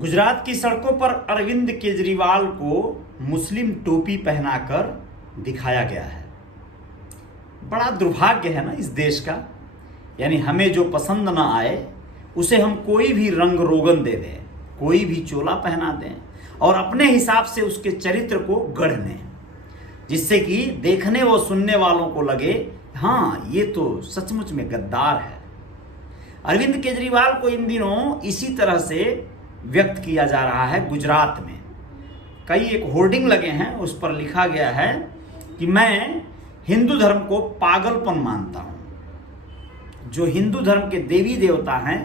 गुजरात की सड़कों पर अरविंद केजरीवाल को मुस्लिम टोपी पहनाकर दिखाया गया है। बड़ा दुर्भाग्य है ना इस देश का। यानी हमें जो पसंद ना आए उसे हम कोई भी रंग रोगन दे दें, कोई भी चोला पहना दें और अपने हिसाब से उसके चरित्र को गढ़ लें, जिससे कि देखने व सुनने वालों को लगे हाँ ये तो सचमुच में गद्दार है। अरविंद केजरीवाल को इन दिनों इसी तरह से व्यक्त किया जा रहा है। गुजरात में कई एक होर्डिंग लगे हैं, उस पर लिखा गया है कि मैं हिंदू धर्म को पागलपन मानता हूं। जो हिंदू धर्म के देवी देवता हैं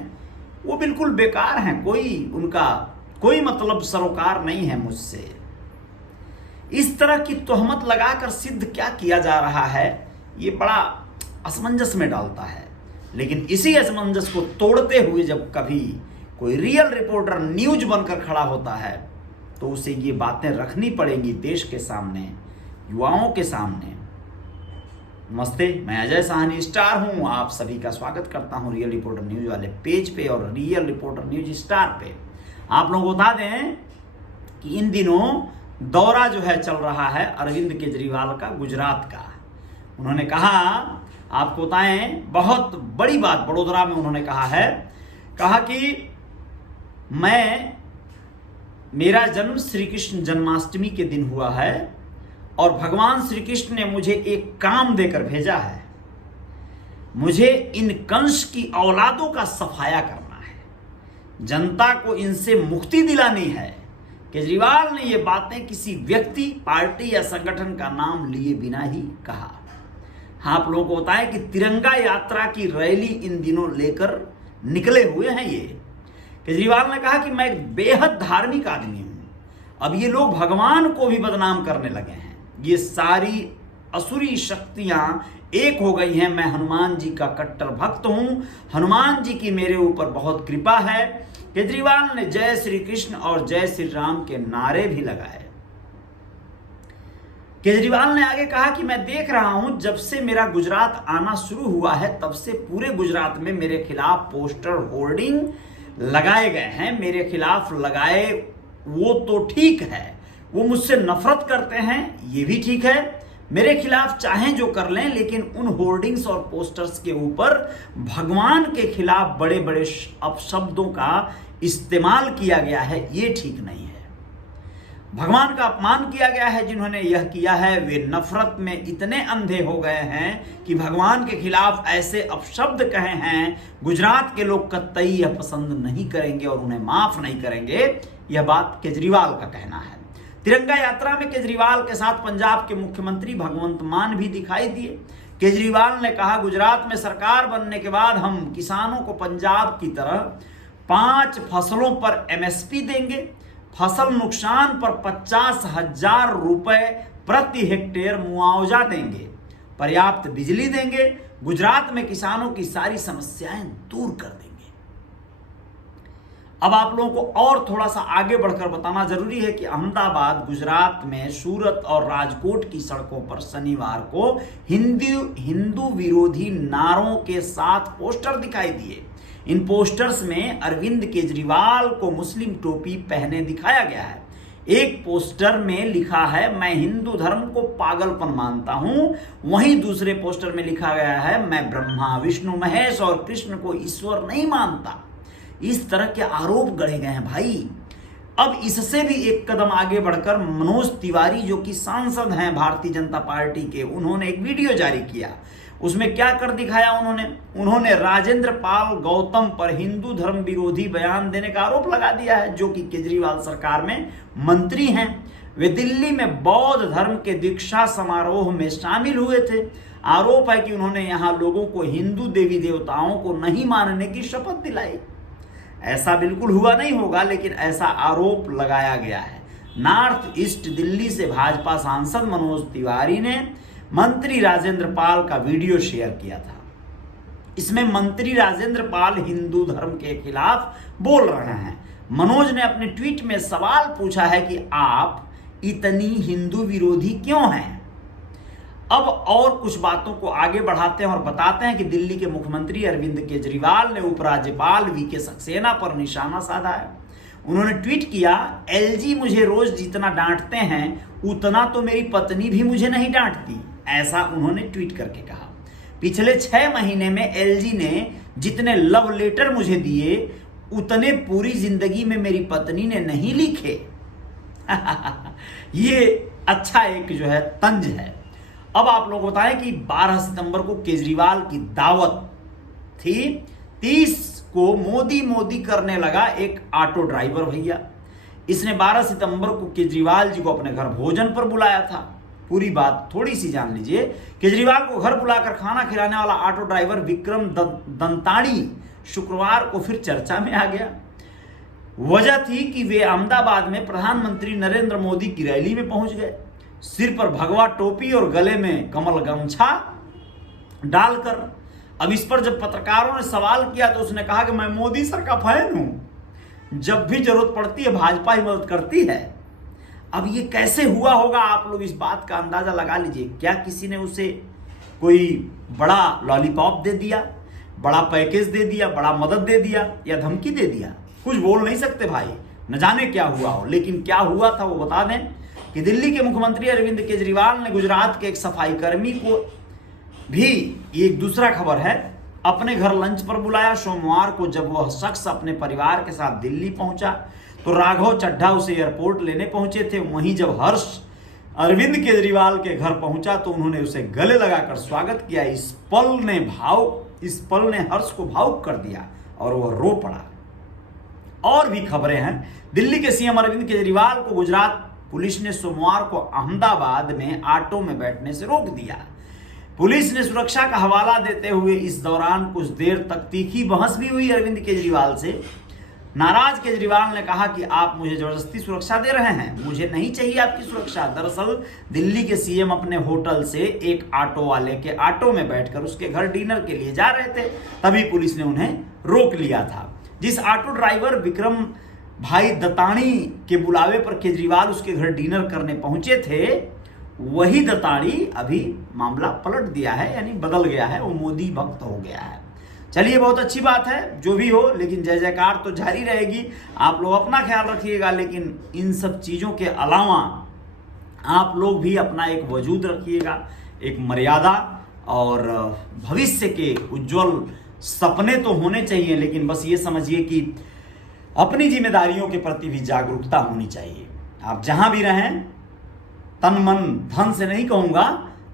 वो बिल्कुल बेकार हैं, उनका कोई मतलब सरोकार नहीं है मुझसे। इस तरह की तोहमत लगाकर सिद्ध क्या किया जा रहा है, ये बड़ा असमंजस में डालता है। लेकिन इसी असमंजस को तोड़ते हुए जब कभी कोई रियल रिपोर्टर न्यूज बनकर खड़ा होता है तो उसे ये बातें रखनी पड़ेंगी देश के सामने, युवाओं के सामने। नमस्ते, मैं अजय साहनी स्टार हूं। आप सभी का स्वागत करता हूं रियल रिपोर्टर न्यूज वाले पेज पे और रियल रिपोर्टर न्यूज स्टार पे। आप लोगों को बता दें कि इन दिनों दौरा जो है चल रहा है अरविंद केजरीवाल का गुजरात का। उन्होंने कहा, आपको बताएं, बहुत बड़ी बात बड़ोदरा में उन्होंने कहा कि मेरा जन्म श्री कृष्ण जन्माष्टमी के दिन हुआ है और भगवान श्री कृष्ण ने मुझे एक काम देकर भेजा है। मुझे इन कंस की औलादों का सफाया करना है, जनता को इनसे मुक्ति दिलानी है। केजरीवाल ने ये बातें किसी व्यक्ति, पार्टी या संगठन का नाम लिए बिना ही कहा। हाँ, आप लोगों को बताएं कि तिरंगा यात्रा की रैली इन दिनों लेकर निकले हुए हैं ये। केजरीवाल ने कहा कि मैं एक बेहद धार्मिक आदमी हूं। अब ये लोग भगवान को भी बदनाम करने लगे हैं। ये सारी असुरी शक्तियां एक हो गई हैं। मैं हनुमान जी का कट्टर भक्त हूं, हनुमान जी की मेरे ऊपर बहुत कृपा है। केजरीवाल ने जय श्री कृष्ण और जय श्री राम के नारे भी लगाए। केजरीवाल ने आगे कहा कि मैं देख रहा हूं, जब से मेरा गुजरात आना शुरू हुआ है तब से पूरे गुजरात में मेरे खिलाफ पोस्टर, होर्डिंग लगाए गए हैं। मेरे खिलाफ लगाए वो तो ठीक है, वो मुझसे नफरत करते हैं, ये भी ठीक है। मेरे खिलाफ चाहें जो कर लें, लेकिन उन होर्डिंग्स और पोस्टर्स के ऊपर भगवान के खिलाफ बड़े बड़े अपशब्दों का इस्तेमाल किया गया है, ये ठीक नहीं है। भगवान का अपमान किया गया है। जिन्होंने यह किया है वे नफरत में इतने अंधे हो गए हैं कि भगवान के खिलाफ ऐसे अपशब्द कहे हैं, गुजरात के लोग कतई यह पसंद नहीं करेंगे और उन्हें माफ नहीं करेंगे। यह बात केजरीवाल का कहना है। तिरंगा यात्रा में केजरीवाल के साथ पंजाब के मुख्यमंत्री भगवंत मान भी दिखाई दिए। केजरीवाल ने कहा, गुजरात में सरकार बनने के बाद हम किसानों को पंजाब की तरह 5 फसलों पर MSP देंगे। फसल नुकसान पर 50,000 रुपए प्रति हेक्टेयर मुआवजा देंगे। पर्याप्त बिजली देंगे। गुजरात में किसानों की सारी समस्याएं दूर कर देंगे। अब आप लोगों को और थोड़ा सा आगे बढ़कर बताना जरूरी है कि अहमदाबाद, गुजरात में सूरत और राजकोट की सड़कों पर शनिवार को हिंदू विरोधी नारों के साथ पोस्टर दिखाई दिए। इन पोस्टर्स में अरविंद केजरीवाल को मुस्लिम टोपी पहने दिखाया गया है। एक पोस्टर में लिखा है, मैं हिंदू धर्म को पागलपन मानता हूं। वहीं दूसरे पोस्टर में लिखा गया है, मैं ब्रह्मा, विष्णु, महेश और कृष्ण को ईश्वर नहीं मानता। इस तरह के आरोप गढ़े गए हैं भाई। अब इससे भी एक कदम आगे बढ़कर मनोज तिवारी, जो कि सांसद हैं भारतीय जनता पार्टी के, उन्होंने एक वीडियो जारी किया। उसमें क्या कर दिखाया उन्होंने राजेंद्र पाल गौतम पर हिंदू धर्म विरोधी बयान देने का आरोप लगा दिया है, जो कि केजरीवाल सरकार में मंत्री हैं। वे दिल्ली में बौद्ध धर्म के दीक्षा समारोह में शामिल हुए थे। आरोप है कि उन्होंने यहां लोगों को हिंदू देवी देवताओं को नहीं मानने की शपथ दिलाई। ऐसा बिल्कुल हुआ नहीं होगा, लेकिन ऐसा आरोप लगाया गया है। नॉर्थ ईस्ट दिल्ली से भाजपा सांसद मनोज तिवारी ने मंत्री राजेंद्र पाल का वीडियो शेयर किया था। इसमें मंत्री राजेंद्र पाल हिंदू धर्म के खिलाफ बोल रहे हैं। मनोज ने अपने ट्वीट में सवाल पूछा है कि आप इतनी हिंदू विरोधी क्यों हैं। अब और कुछ बातों को आगे बढ़ाते हैं और बताते हैं कि दिल्ली के मुख्यमंत्री अरविंद केजरीवाल ने उपराज्यपाल वीके सक्सेना पर निशाना साधा है। उन्होंने ट्वीट किया, एलजी मुझे रोज जितना डांटते हैं उतना तो मेरी पत्नी भी मुझे नहीं डांटती, ऐसा उन्होंने ट्वीट करके कहा। पिछले 6 महीने में एलजी ने जितने लव लेटर मुझे दिए उतने पूरी जिंदगी में मेरी पत्नी ने नहीं लिखे। ये अच्छा एक जो है तंज है। अब आप लोग बताएं कि 12 सितंबर को केजरीवाल की दावत थी, 30 को मोदी मोदी करने लगा एक ऑटो ड्राइवर भैया। इसने 12 सितंबर को केजरीवाल जी को अपने घर भोजन पर बुलाया था। पूरी बात थोड़ी सी जान लीजिए। केजरीवाल को घर बुलाकर खाना खिलाने वाला ऑटो ड्राइवर विक्रम दंताड़ी शुक्रवार को फिर चर्चा में आ गया। वजह थी कि वे अहमदाबाद में प्रधानमंत्री नरेंद्र मोदी की रैली में पहुंच गए, सिर पर भगवा टोपी और गले में कमल गमछा डालकर। अब इस पर जब पत्रकारों ने सवाल किया तो उसने कहा कि मैं मोदी सर का फैन हूं, जब भी जरूरत पड़ती है भाजपा ही मदद करती है। अब ये कैसे हुआ होगा, आप लोग इस बात का अंदाजा लगा लीजिए। क्या किसी ने उसे कोई बड़ा लॉलीपॉप दे दिया, बड़ा पैकेज दे दिया, बड़ा मदद दे दिया या धमकी दे दिया? कुछ बोल नहीं सकते भाई, न जाने क्या हुआ हो। लेकिन क्या हुआ था वो बता दें कि दिल्ली के मुख्यमंत्री अरविंद केजरीवाल ने गुजरात के एक सफाई कर्मी को भी, एक दूसरा खबर है, अपने घर लंच पर बुलाया। सोमवार को जब वह शख्स अपने परिवार के साथ दिल्ली पहुंचा तो राघव चड्ढा उसे एयरपोर्ट लेने पहुंचे थे। वहीं जब हर्ष अरविंद केजरीवाल के घर पहुंचा तो उन्होंने उसे गले लगाकर स्वागत किया। इस पल ने हर्ष को भावुक कर दिया और वह रो पड़ा। और भी खबरें हैं। दिल्ली के सीएम अरविंद केजरीवाल को गुजरात पुलिस ने सोमवार को अहमदाबाद में ऑटो में बैठने से रोक दिया। पुलिस ने सुरक्षा का हवाला देते हुए इस दौरान कुछ देर तक तीखी बहस भी हुई अरविंद केजरीवाल से। नाराज केजरीवाल ने कहा कि आप मुझे जबरदस्ती सुरक्षा दे रहे हैं, मुझे नहीं चाहिए आपकी सुरक्षा। दरअसल दिल्ली के सीएम अपने होटल से एक ऑटो वाले के ऑटो में बैठकर उसके घर डिनर के लिए जा रहे थे, तभी पुलिस ने उन्हें रोक लिया था। जिस ऑटो ड्राइवर विक्रम भाई दत्ताड़ी के बुलावे पर केजरीवाल उसके घर डिनर करने पहुंचे थे, वही दत्ताड़ी अभी मामला पलट दिया है, यानी बदल गया है, वो मोदी भक्त हो गया है। चलिए, बहुत अच्छी बात है जो भी हो, लेकिन जय जयकार तो जारी रहेगी। आप लोग अपना ख्याल रखिएगा, लेकिन इन सब चीज़ों के अलावा आप लोग भी अपना एक वजूद रखिएगा, एक मर्यादा, और भविष्य के उज्जवल सपने तो होने चाहिए, लेकिन बस ये समझिए कि अपनी जिम्मेदारियों के प्रति भी जागरूकता होनी चाहिए। आप जहां भी रहें, तन मन धन से नहीं कहूँगा,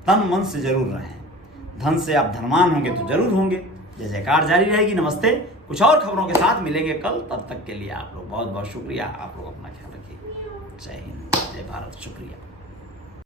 तन मन से जरूर रहें। धन से आप धनवान होंगे तो जरूर होंगे। जय जयकार जारी रहेगी। नमस्ते। कुछ और खबरों के साथ मिलेंगे कल, तब तक के लिए आप लोग बहुत बहुत शुक्रिया। आप लोग अपना ख्याल रखिए। जय हिंद, जय भारत। शुक्रिया।